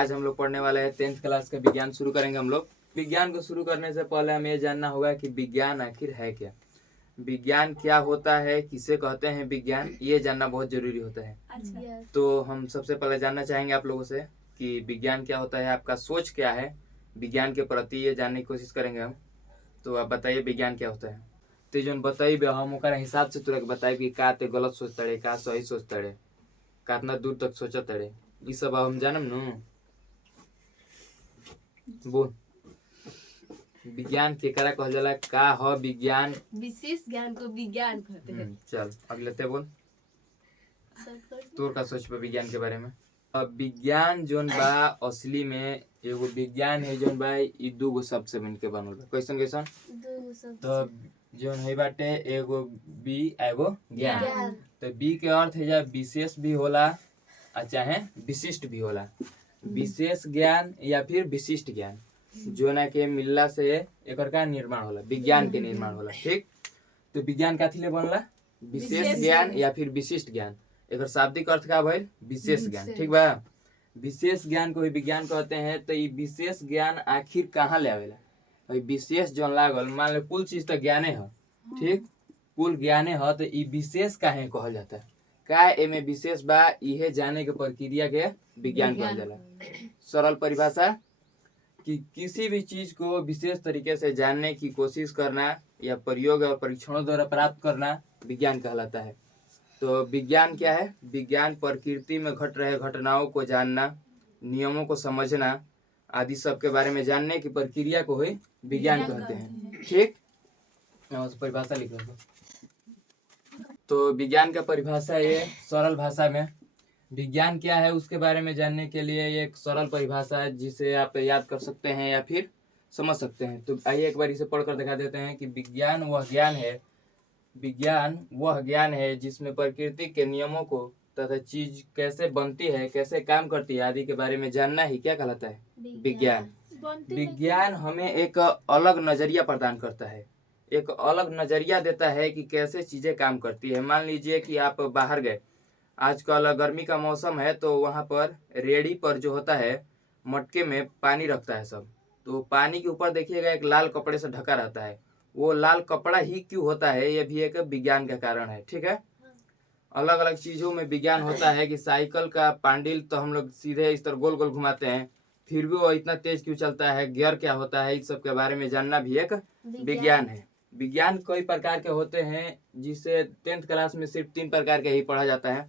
आज हम लोग पढ़ने वाले हैं 10th क्लास का विज्ञान शुरू करेंगे हम लोग। विज्ञान को शुरू करने से पहले हमें ये जानना होगा कि विज्ञान आखिर है क्या, विज्ञान क्या होता है, किसे कहते हैं विज्ञान, ये जानना बहुत जरूरी होता है। अच्छा। तो हम सबसे पहले जानना चाहेंगे आप लोगों से कि विज्ञान क्या होता है, आपका सोच क्या है विज्ञान के प्रति, ये जानने की कोशिश करेंगे हम। तो आप बताइए विज्ञान क्या होता है। तो जो बताइए हम ओकरा हिसाब से तुरंत बताइए कि का ते गलत सोचता रहे, का सही सोचता रहे, कितना दूर तक सोचता रहे, ये सब हम जानम न। बोल विज्ञान केकरा कहल जाला, का ह विज्ञान, विशेष ज्ञान को विज्ञान कहते हैं। चल अगले ते बोल तोर का सोच पे विज्ञान के बारे में। अब विज्ञान जोन बा असली में एगो विज्ञान है जोन बा ई दूगो शब्द से मिलके बनल बा। कैसन कैसन? तो जोन है बाटे एगो बी एगो ज्ञान। तो बी के अर्थ है जा विशेष भी होला चाहे विशिष्ट भी होला। विशेष ज्ञान या फिर विशिष्ट ज्ञान जो ना के मिलला से एकर का निर्माण होला, विज्ञान के निर्माण होला। ठीक, तो विज्ञान काथी ले बनला, विशेष ज्ञान या फिर विशिष्ट ज्ञान। एकर शाब्दिक अर्थ का भइल विशेष ज्ञान। ठीक बा, विशेष ज्ञान को ही विज्ञान कहते हैं। तो ये विशेष ज्ञान आखिर कहाँ ले आवेला, भाई विशेष जो लागल, मान लो कुल चीज तो ज्ञाने है, ठीक, कुल ज्ञाने है, तो ये विशेष काहे कहल जाता है, का एमे विशेष बा, इहे जाने के प्रक्रिया के विज्ञान कहल जाला। सरल परिभाषा कि किसी भी चीज को विशेष तरीके से जानने की कोशिश करना या प्रयोग और परीक्षणों द्वारा प्राप्त करना विज्ञान कहलाता है। तो विज्ञान क्या है, विज्ञान प्रकृति में घट रहे घटनाओं को जानना, नियमों को समझना आदि सब के बारे में जानने की प्रक्रिया को ही विज्ञान कहते हैं। ठीक, परिभाषा लिख लो। तो विज्ञान का परिभाषा ये सरल भाषा में विज्ञान क्या है उसके बारे में जानने के लिए ये एक सरल परिभाषा है जिसे आप याद कर सकते हैं या फिर समझ सकते हैं। तो आइए एक बार इसे पढ़कर दिखा देते हैं कि विज्ञान वह ज्ञान है, विज्ञान वह ज्ञान है जिसमें प्रकृति के नियमों को तथा चीज कैसे बनती है, कैसे काम करती है आदि के बारे में जानना ही क्या कहलाता है, विज्ञान। विज्ञान हमें एक अलग नजरिया प्रदान करता है, एक अलग नजरिया देता है कि कैसे चीजें काम करती है। मान लीजिए कि आप बाहर गए, आजकल गर्मी का मौसम है, तो वहां पर रेडी पर जो होता है मटके में पानी रखता है सब, तो पानी के ऊपर देखिएगा एक लाल कपड़े से ढका रहता है। वो लाल कपड़ा ही क्यों होता है, ये भी एक विज्ञान का कारण है। ठीक है, अलग अलग चीजों में विज्ञान होता है कि साइकिल का पांडिल तो हम लोग सीधे इस तरह गोल गोल घुमाते हैं, फिर भी वो इतना तेज क्यों चलता है, गियर क्या होता है, इस सब के बारे में जानना भी एक विज्ञान है। विज्ञान कई प्रकार के होते हैं जिसे 10th क्लास में सिर्फ 3 प्रकार के ही पढ़ा जाता है,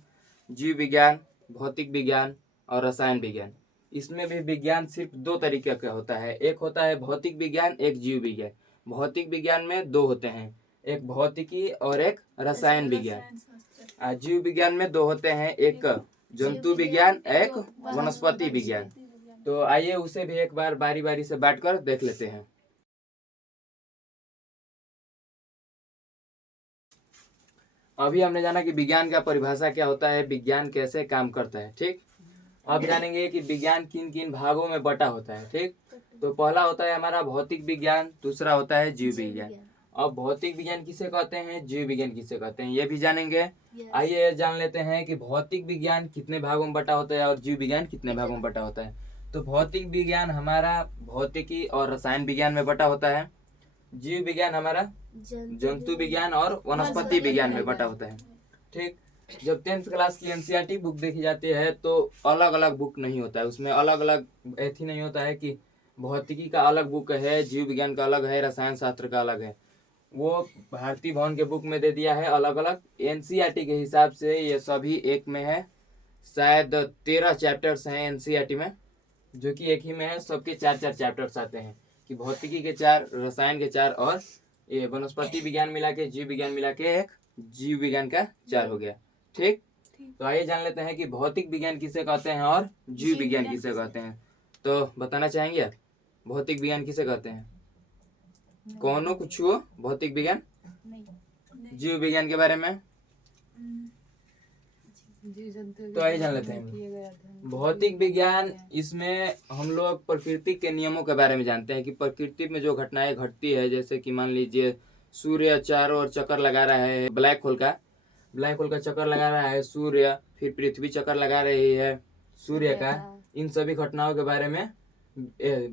जीव विज्ञान, भौतिक विज्ञान और रसायन विज्ञान। इसमें भी विज्ञान सिर्फ 2 तरीके का होता है, एक होता है भौतिक विज्ञान, एक जीव विज्ञान। भौतिक विज्ञान में 2 होते हैं, एक भौतिकी और एक रसायन विज्ञान। जीव विज्ञान में 2 होते हैं, एक जंतु विज्ञान, एक वनस्पति विज्ञान। तो आइए उसे भी एक बार बारी बारी से बांटकर देख लेते हैं। अभी हमने जाना कि विज्ञान का परिभाषा क्या होता है, विज्ञान कैसे काम करता है। ठीक, अब जानेंगे कि विज्ञान किन किन भागों में बटा होता है। ठीक, तो पहला होता है हमारा भौतिक विज्ञान, दूसरा होता है जीव विज्ञान। अब भौतिक विज्ञान किसे कहते हैं, जीव विज्ञान किसे कहते हैं, ये भी जानेंगे। आइए जान लेते हैं कि भौतिक विज्ञान कितने भागों में बटा होता है और जीव विज्ञान कितने भागों में बटा होता है। तो भौतिक विज्ञान हमारा भौतिकी और रसायन विज्ञान में बटा होता है, जीव विज्ञान हमारा जंतु विज्ञान और वनस्पति विज्ञान में बटा होता है। ठीक, जब 10th क्लास की एनसीईआरटी बुक देखी जाती है तो अलग अलग बुक नहीं होता है, उसमें अलग अलग ऐसी नहीं होता है कि भौतिकी का अलग बुक है, जीव विज्ञान का अलग है, रसायन शास्त्र का अलग है। वो भारतीय भवन के बुक में दे दिया है अलग अलग। एनसीईआरटी के हिसाब से ये सभी एक में है, शायद 13 चैप्टर्स हैं एनसीईआरटी में, जो कि एक ही में है, सबके 4-4 चैप्टर्स आते हैं कि भौतिकी के 4, रसायन के 4 और ये वनस्पति विज्ञान मिला के, जीव विज्ञान मिला के एक, जीव विज्ञान का 4 हो गया। ठीक, तो आइए जान लेते हैं कि भौतिक विज्ञान किसे कहते हैं और जीव विज्ञान किसे कहते हैं। तो बताना चाहेंगे आप भौतिक विज्ञान किसे कहते हैं, कौनो कुछ हो भौतिक विज्ञान, जीव विज्ञान के बारे में। तो आइए जान लेते हैं भौतिक विज्ञान, इसमें हम लोग प्रकृति के नियमों के बारे में जानते हैं कि प्रकृति में जो घटनाएं घटती है, जैसे कि मान लीजिए सूर्य चारों ओर चक्कर लगा रहा है, ब्लैक होल का चक्कर लगा रहा है सूर्य, फिर पृथ्वी चक्कर लगा रही है सूर्य का, इन सभी घटनाओं के बारे में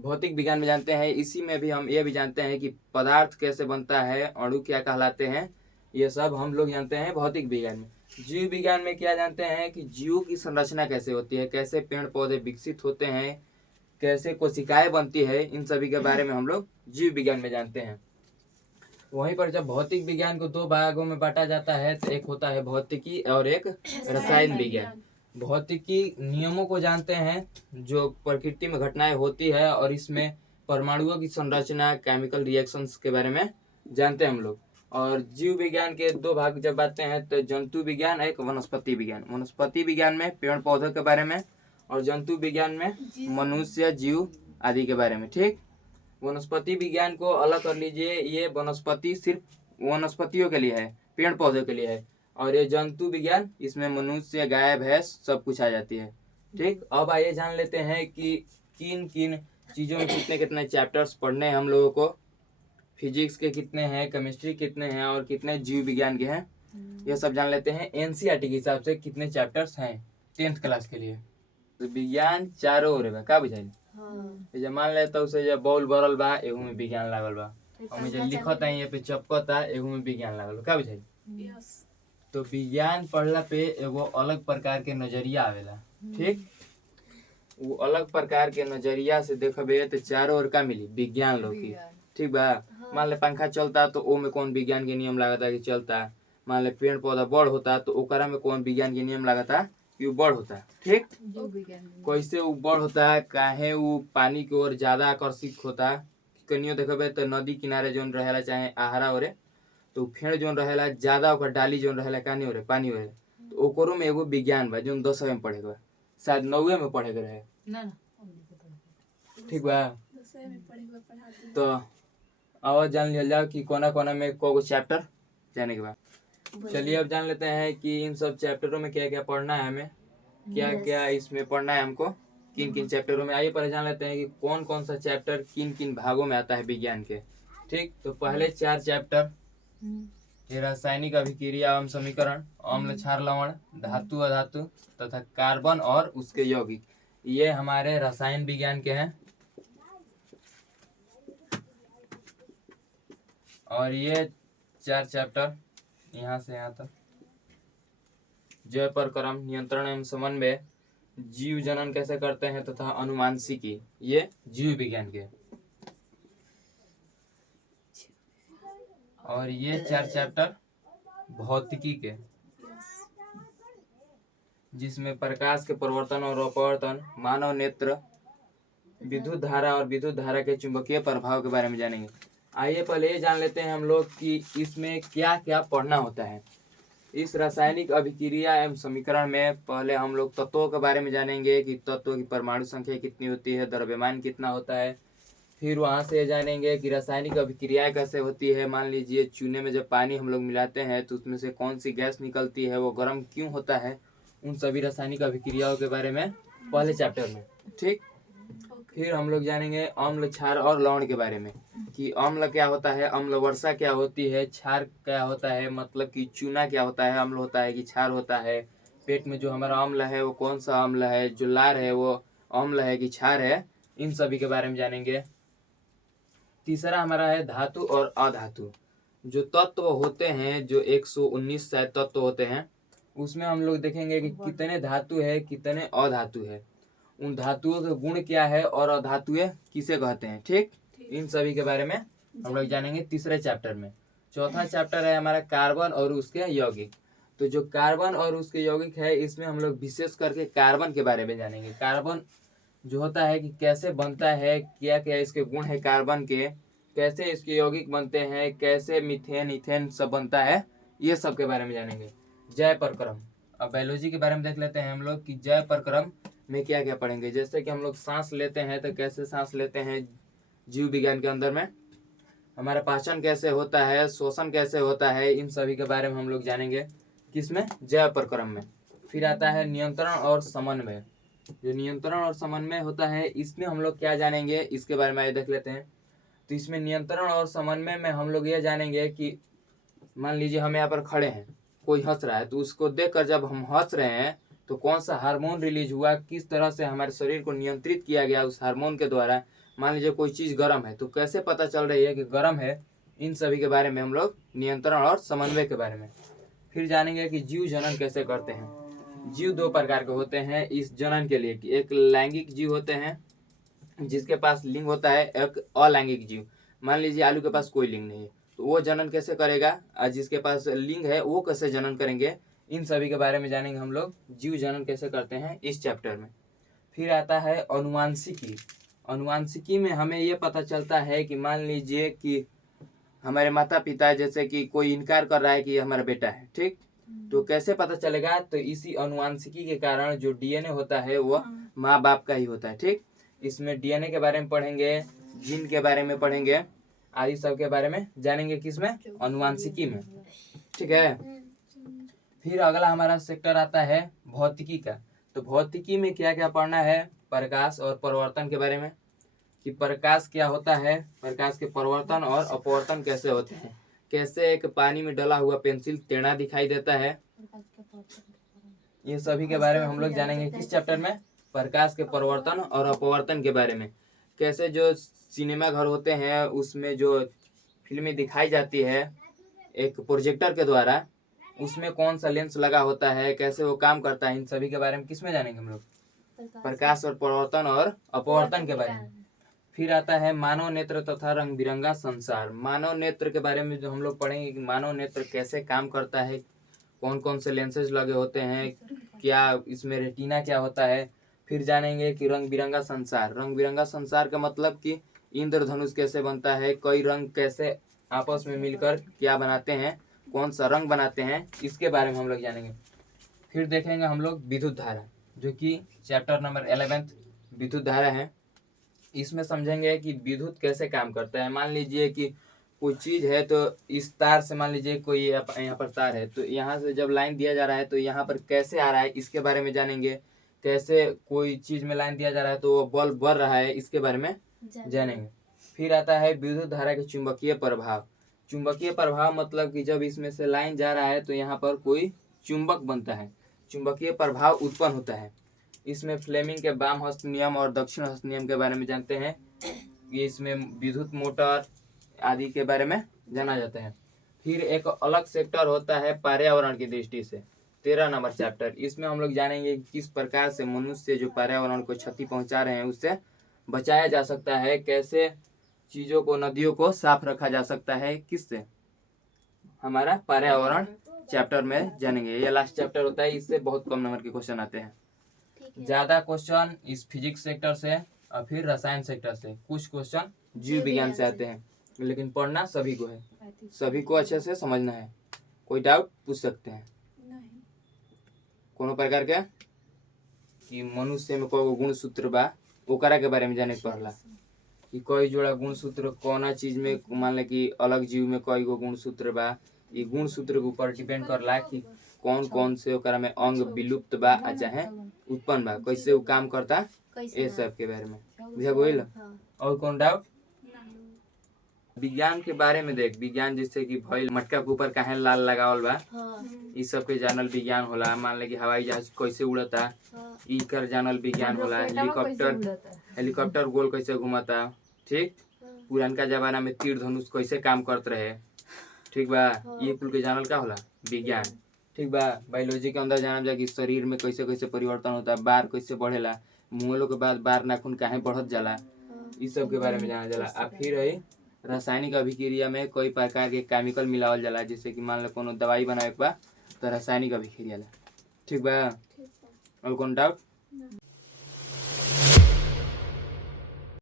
भौतिक विज्ञान में जानते हैं। इसी में भी हम ये भी जानते हैं कि पदार्थ कैसे बनता है, अणु क्या कहलाते हैं, ये सब हम लोग जानते हैं भौतिक विज्ञान में। जीव विज्ञान में क्या जानते हैं कि जीव की संरचना कैसे होती है, कैसे पेड़ पौधे विकसित होते हैं, कैसे कोशिकाएं बनती है, इन सभी के बारे में हम लोग जीव विज्ञान में जानते हैं। वहीं पर जब भौतिक विज्ञान को दो भागों में बांटा जाता है तो एक होता है भौतिकी और एक रसायन विज्ञान। भौतिकी नियमों को जानते हैं जो प्रकृति में घटनाएं होती है, और इसमें परमाणुओं की संरचना, केमिकल रिएक्शंस के बारे में जानते हैं हम लोग। और जीव विज्ञान के दो भाग जब आते हैं तो जंतु विज्ञान, एक वनस्पति विज्ञान। वनस्पति विज्ञान में पेड़ पौधों के बारे में, और जंतु विज्ञान में मनुष्य, जीव आदि के बारे में। ठीक, वनस्पति विज्ञान को अलग कर लीजिए, ये वनस्पति सिर्फ वनस्पतियों के लिए है, पेड़ पौधों के लिए है। और ये जंतु विज्ञान, इसमें मनुष्य, गाय, भैंस सब कुछ आ जाती है। ठीक, अब आइए जान लेते हैं कि किन किन चीज़ों में कितने कितने चैप्टर्स पढ़ने हैं हम लोगों को। फिजिक्स के कितने हैं, केमिस्ट्री कितने हैं, और कितने जीव विज्ञान के हैं, यह सब जान लेते हैं। एनसीईआरटी के हिसाब से कितने चैप्टर्स हैं 10th क्लास के लिए। तो विज्ञान चारों ओर है, का बुझाई। जब मान लेता उसे जब बॉल बरल बा, एगो में विज्ञान लागल बा, और मुझे लिखता है ये पे चपकता, एगो में विज्ञान लागल बा, का बुझाई। तो विज्ञान पढ़ला पे एगो अलग प्रकार के नजरिया आवेला। ठीक, वो अलग प्रकार के नजरिया से देखबे तो चारों ओर का मिली विज्ञान लोग की। ठीक बा, मान ले पंखा चलता तो ओ में कौन विज्ञान के नियम लागता कि चलता। मान ले पेड़ पौधा बड़ होता तो ओकरा में कौन विज्ञान के नियम लागता कि वो बड़ होता। ठीक, कैसे वो बड़ होता, काहे वो पानी की ओर ज्यादा आकर्षित होता। कनियो देखबे तो नदी किनारे जोन रहेला चाहे आहारा ओरे, तो फेड़ जोन रहेला ज्यादा ओकर डाली जोन रहेला कानी ओरे, पानी ओरे, तो ओकरो में एगो विज्ञान बा जोन 10वीं में पढ़े के बा, शायद 9वीं में पढ़े के रहे। ठीक बा, तो आवाज जान लिया जाओ कि कोना कोना में को चैप्टर जाने के बाद। चलिए अब जान लेते हैं कि इन सब चैप्टरों में क्या क्या पढ़ना है हमें, क्या क्या इसमें पढ़ना है हमको, किन किन चैप्टरों में। आइए पहले जान लेते हैं कि कौन कौन सा चैप्टर किन किन भागों में आता है विज्ञान के। ठीक, तो पहले 4 चैप्टर, ये रासायनिक अभिक्रिया एवं समीकरण, अम्ल क्षार लवण, धातु अधातु तथा कार्बन और उसके यौगिक, ये हमारे रसायन विज्ञान के हैं। और ये 4 चैप्टर यहाँ से यहाँ तक, जय परक्रम, नियंत्रण एवं समन्वय, जीव जनन कैसे करते हैं तथा अनुवांशिकी, ये जीव विज्ञान के। और ये 4 चैप्टर भौतिकी के, जिसमें प्रकाश के परिवर्तन और अपवर्तन, मानव नेत्र, विद्युत धारा और विद्युत धारा के चुंबकीय प्रभाव के बारे में जानेंगे। आइए पहले ये जान लेते हैं हम लोग कि इसमें क्या क्या पढ़ना होता है। इस रासायनिक अभिक्रिया एवं समीकरण में पहले हम लोग तत्वों के बारे में जानेंगे कि तत्वों की परमाणु संख्या कितनी होती है, द्रव्यमान कितना होता है। फिर वहाँ से जानेंगे कि रासायनिक अभिक्रियाएं कैसे होती है। मान लीजिए चूने में जब पानी हम लोग मिलाते हैं तो उसमें से कौन सी गैस निकलती है, वो गर्म क्यों होता है, उन सभी रासायनिक अभिक्रियाओं के बारे में पहले चैप्टर में। ठीक, फिर हम लोग जानेंगे अम्ल, क्षार और लवण के बारे में, कि अम्ल क्या होता है, अम्ल वर्षा क्या होती है, क्षार क्या होता है, मतलब कि चूना क्या होता है, अम्ल होता है कि क्षार होता है, पेट में जो हमारा अम्ल है वो कौन सा अम्ल है, जो लार है वो अम्ल है कि क्षार है, इन सभी के बारे में जानेंगे। तीसरा हमारा है धातु और अधातु। जो तत्व होते हैं, जो 119 शायद तत्व होते हैं, उसमें हम लोग देखेंगे कि कितने धातु है, कितने अधातु है, उन धातुओं के गुण क्या है, और अधातुएं किसे कहते हैं। ठीक, इन सभी के बारे में हम लोग जानेंगे तीसरे चैप्टर में। चौथा चैप्टर है हमारा कार्बन और उसके यौगिक। तो जो कार्बन और उसके यौगिक है, इसमें हम लोग विशेष करके कार्बन के बारे में जानेंगे। कार्बन जो होता है कि कैसे बनता है, क्या क्या इसके गुण है कार्बन के, कैसे इसके यौगिक बनते हैं, कैसे मीथेन इथेन सब बनता है, ये सब के बारे में जानेंगे। जय परक्रम। अब बायोलॉजी के बारे में देख लेते हैं हम लोग कि जय परक्रम में क्या क्या पढ़ेंगे। जैसे कि हम लोग सांस लेते हैं तो कैसे सांस लेते हैं जीव विज्ञान के अंदर में, हमारा पाचन कैसे होता है, शोषण कैसे होता है, इन सभी के बारे में हम लोग जानेंगे। किसमें, जय परक्रम में। फिर आता है नियंत्रण और समन्वय। जो नियंत्रण और समन्वय होता है, इसमें हम लोग क्या जानेंगे, इसके बारे में आइए देख लेते हैं। तो इसमें नियंत्रण और समन्वय में हम लोग ये जानेंगे कि मान लीजिए हम यहाँ पर खड़े हैं, कोई हंस रहा है, तो उसको देखकर जब हम हंस रहे हैं तो कौन सा हार्मोन रिलीज हुआ, किस तरह से हमारे शरीर को नियंत्रित किया गया उस हार्मोन के द्वारा। मान लीजिए कोई चीज गर्म है तो कैसे पता चल रही है कि गर्म है, इन सभी के बारे में हम लोग नियंत्रण और समन्वय के बारे में। फिर जानेंगे कि जीव जनन कैसे करते हैं। जीव दो प्रकार के होते हैं इस जनन के लिए, कि एक लैंगिक जीव होते हैं जिसके पास लिंग होता है, एक अलैंगिक जीव। मान लीजिए आलू के पास कोई लिंग नहीं है तो वो जनन कैसे करेगा, और जिसके पास लिंग है वो कैसे जनन करेंगे, इन सभी के बारे में जानेंगे हम लोग जीव जनन कैसे करते हैं इस चैप्टर में। फिर आता है अनुवांशिकी। अनुवांशिकी में हमें ये पता चलता है कि मान लीजिए कि हमारे माता पिता, जैसे कि कोई इनकार कर रहा है कि ये हमारा बेटा है, ठीक, तो कैसे पता चलेगा, तो इसी अनुवांशिकी के कारण जो डीएनए होता है वो माँ बाप का ही होता है, ठीक। इसमें डीएनए के बारे में पढ़ेंगे, जीन के बारे में पढ़ेंगे, आदि सब के बारे में जानेंगे, किसमें, अनुवांशिकी में, ठीक है। फिर अगला हमारा सेक्टर आता है भौतिकी का। तो भौतिकी में क्या क्या पढ़ना है, प्रकाश और परिवर्तन के बारे में, कि प्रकाश क्या होता है, प्रकाश के परिवर्तन और अपवर्तन कैसे होते हैं, कैसे एक पानी में डला हुआ पेंसिल टेढ़ा दिखाई देता है, ये सभी के बारे में हम लोग जानेंगे किस चैप्टर में, प्रकाश के परिवर्तन और अपवर्तन के बारे में। कैसे जो सिनेमा घर होते हैं उसमें जो फिल्में दिखाई जाती है एक प्रोजेक्टर के द्वारा, उसमें कौन सा लेंस लगा होता है, कैसे वो काम करता है, इन सभी के बारे में किसमें जानेंगे हम लोग, प्रकाश और परिवर्तन और अपवर्तन के बारे में। फिर आता है मानव नेत्र तथा रंग बिरंगा संसार। मानव नेत्र के बारे में जो हम लोग पढ़ेंगे कि मानव नेत्र कैसे काम करता है, कौन कौन से लेंसेज लगे होते हैं, क्या इसमें रेटिना क्या होता है। फिर जानेंगे कि रंग बिरंगा संसार। रंग बिरंगा संसार का मतलब कि इंद्रधनुष कैसे बनता है, कई रंग कैसे आपस में मिलकर क्या बनाते हैं, कौन सा रंग बनाते हैं, इसके बारे में हम लोग जानेंगे। फिर देखेंगे हम लोग विद्युत धारा, जो कि चैप्टर नंबर 11 विद्युत धारा है। इसमें समझेंगे कि विद्युत कैसे काम करता है। मान लीजिए कि कोई चीज है तो इस तार से, मान लीजिए कोई यहाँ पर तार है तो यहाँ से जब लाइन दिया जा रहा है तो यहाँ पर कैसे आ रहा है, इसके बारे में जानेंगे। कैसे कोई चीज में लाइन दिया जा रहा है तो वो बल्ब बढ़ रहा है, इसके बारे में जानेंगे। फिर आता है विद्युत धारा के चुंबकीय प्रभाव। चुंबकीय प्रभाव मतलब कि जब इसमें से लाइन जा रहा है तो यहाँ पर कोई चुंबक बनता है, चुंबकीय प्रभाव उत्पन्न होता है। इसमें फ्लेमिंग के वाम हस्त नियम और दक्षिण हस्त नियम के बारे में जानते हैं। ये इसमें विद्युत मोटर आदि के बारे में जाना जाता है। फिर एक अलग सेक्टर होता है पर्यावरण की दृष्टि से, 13 नंबर चैप्टर। इसमें हम लोग जानेंगे कि किस प्रकार से मनुष्य जो पर्यावरण को क्षति पहुंचा रहे हैं उससे बचाया जा सकता है, कैसे चीजों को, नदियों को साफ रखा जा सकता है, किससे, हमारा पर्यावरण चैप्टर में जानेंगे। ये लास्ट चैप्टर होता है, इससे बहुत कम नंबर के क्वेश्चन आते हैं। ज्यादा क्वेश्चन इस फिजिक्स सेक्टर से और फिर रसायन सेक्टर से, कुछ क्वेश्चन जीव विज्ञान से आते हैं, लेकिन पढ़ना सभी को है, सभी को अच्छे से समझना है। कोई डाउट पूछ सकते हैं कोनो प्रकार के, कि मनुष्य में कोई गुण सूत्र बा ओकरा के बारे में जाने के पड़ला, कि कोई जोड़ा गुण सूत्र कौना चीज में, मान ले कि अलग जीव में कई गो गुण सूत्र बा, ये गुण सूत्र के ऊपर डिपेंड करला कि कौन कौन से ओकरा में अंग विलुप्त बा चाहे उत्पन्न बा, कैसे वो काम करता, ये सब के बारे में बुझा गइल। और कौन डाउट? विज्ञान के बारे में देख, विज्ञान जैसे कि भइल मटका के ऊपर काहे लाल लगावल बा, इ सब के जानल विज्ञान होला। मान ले कि हवाई जहाज कैसे उड़ता, इ कर जानल विज्ञान होला। हेलीकॉप्टर गोल कैसे घूमता, ठीक। पुरानका जमाना में तीर धनुष कैसे काम करते रहे, ठीक बा, ये कुल के जानल का होला विज्ञान, ठीक बा। बायोलॉजी के अंदर जानल जा कि शरीर में कैसे कैसे परिवर्तन होता है, बार कैसे बढ़ेला, मुँहलो के बाद बार नाखून काहे बढ़त जाला, इस सब के बारे में जानल जाला। आ फिर है रासायनिक अभिक्रिया में कई प्रकार के केमिकल मिलावल जाला, जैसे कि मान लो कोनो दवाई बनावे के बा तो रासायनिक अभिक्रिया ला, ठीक बा। और कौन डाउट?